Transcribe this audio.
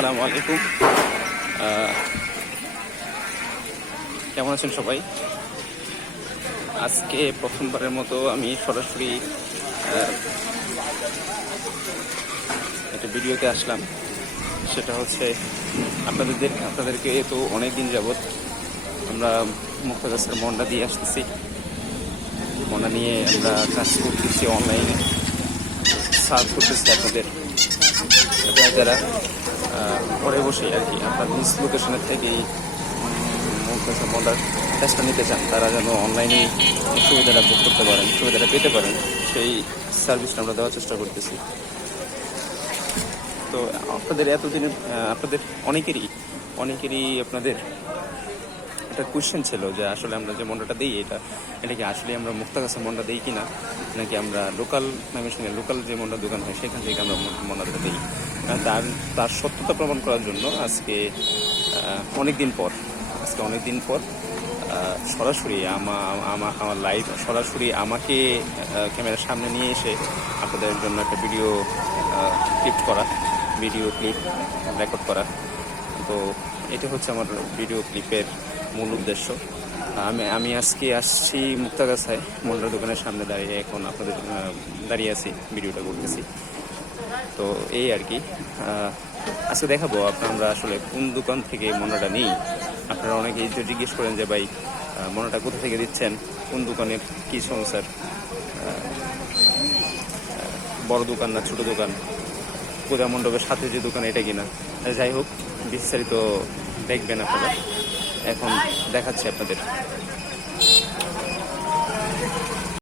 আসসালামু আলাইকুম। কেমন আছেন সবাই? আজকে প্রথমবারের মতো আমি সরাসরি একটা ভিডিওতে আসলাম। সেটা হচ্ছে আপনাদেরকে তো অনেক দিন যাবৎ আমরা মুক্তাগাছার মন্ডা দিয়ে আসতেছি। মন্ডা নিয়ে আমরা কাজ করতেছি, অনলাইনে সার্চ করতেছি আপনারা যারা ঘরে বসে আর কি আপনার নিজ লোকেশনের থেকেই মুক্তাগাছার মন্ডার কাজটা নিতে চান, তারা যেন অনলাইনে সুবিধাটা ভোগ করতে পারেন, সুবিধাটা পেতে পারেন, সেই সার্ভিসটা আমরা দেওয়ার চেষ্টা করতেছি। তো আপনাদের এতদিনে আপনাদের অনেকেরই আপনাদের একটা কোয়েশ্চেন ছিল যে আসলে আমরা যে মন্ডাটা দিই এটা কি আসলে আমরা মুক্তাগাছার মন্ডা দিই কিনা, নাকি আমরা লোকাল ময়মনসিংহের লোকাল যে মন্ডা দোকান হয় সেখান থেকে আমরা মন্ডাটা দিই। তার সত্যতা প্রমাণ করার জন্য আজকে অনেক দিন পর সরাসরি আমার লাইভ সরাসরি আমাকে ক্যামেরার সামনে নিয়ে এসে আপনাদের জন্য একটা ভিডিও ক্লিপ রেকর্ড করা। তো এটা হচ্ছে আমার ভিডিও ক্লিপের মূল উদ্দেশ্য। আমি আজকে আসছি মুক্তাগাছায় মন্ডার দোকানের সামনে দাঁড়িয়ে, এখন আপনাদের দাঁড়িয়ে আছি, ভিডিওটা করতেছি। তো এই আর কি, আজকে দেখাবো আমরা আসলে কোন দোকান থেকে মন্ডাটা নিই। আপনারা অনেকেই জিজ্ঞেস করেন যে ভাই মন্ডাটা কোথা থেকে দিচ্ছেন, কোন দোকানের কী সমস্যার, বড় দোকান না ছোট দোকান, পূজা মণ্ডপের সাথে যে দোকান এটা কিনা। যাই হোক, বিস্তারিত দেখবেন আপনারা। এখন দেখাচ্ছি আপনাদের।